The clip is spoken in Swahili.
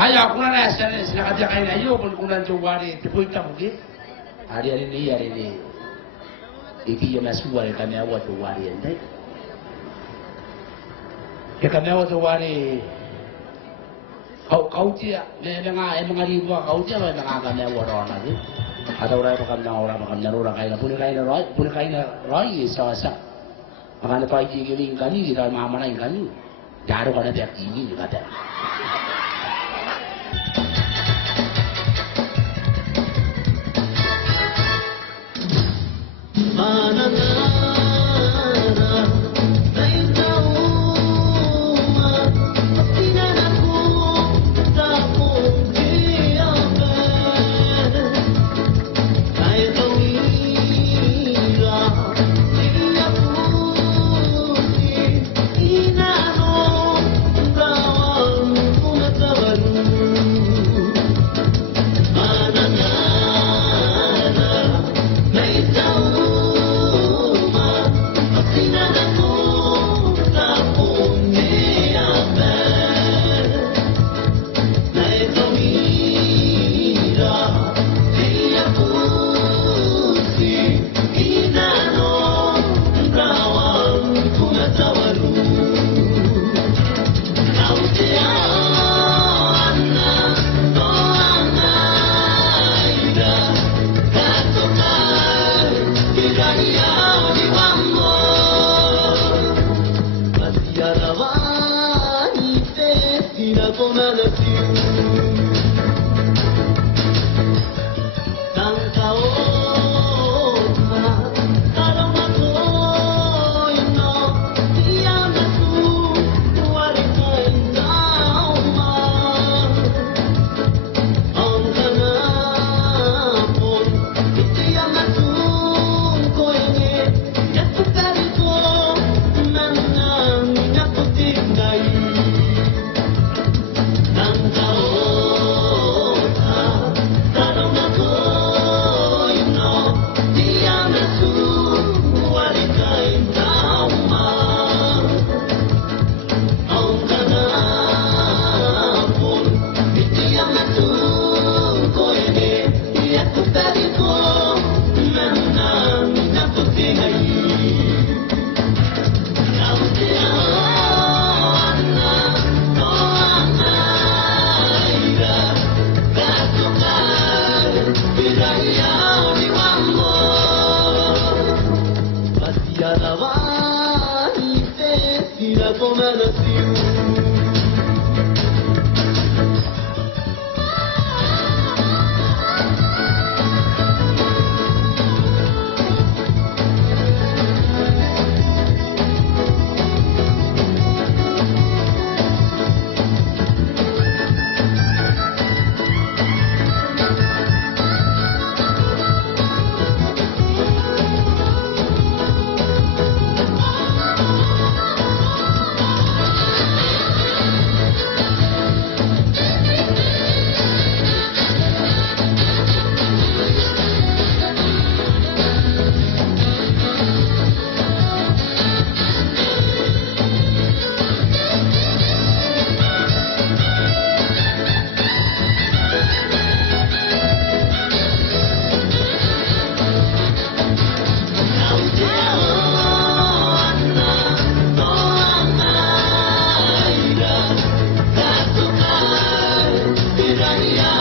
Ayaw ko na nasa sila kaya kayo na iyo kung kunan jawari tipoy tamugi. Hari ni iki yung nasuwari kami awat jawari yan day. Kaya kami awat jawari kau dia nga mga ribu kau dia ba kami awat orang lagi. Atau orang kain na roy sa makanya pa ikikiling kani kita mama na kani daro kana tiap ini kata. Yeah.